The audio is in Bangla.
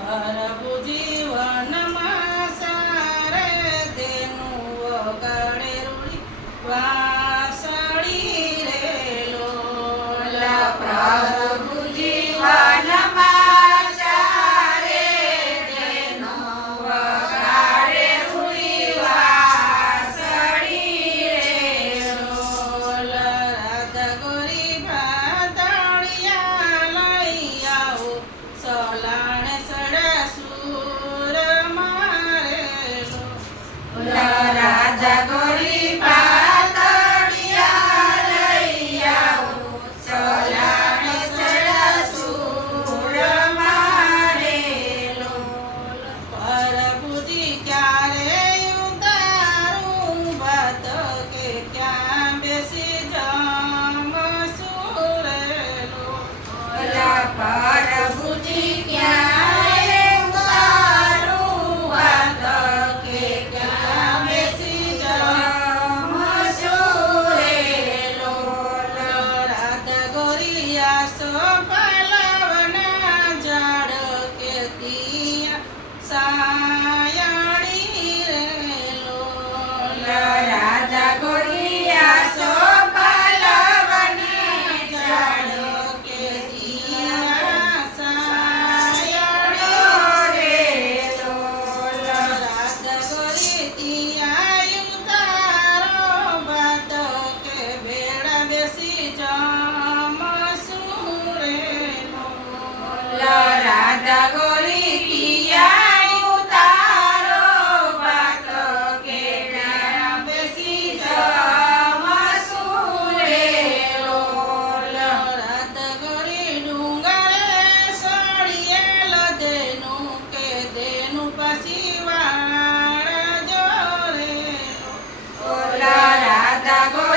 পারা বুঝি agora.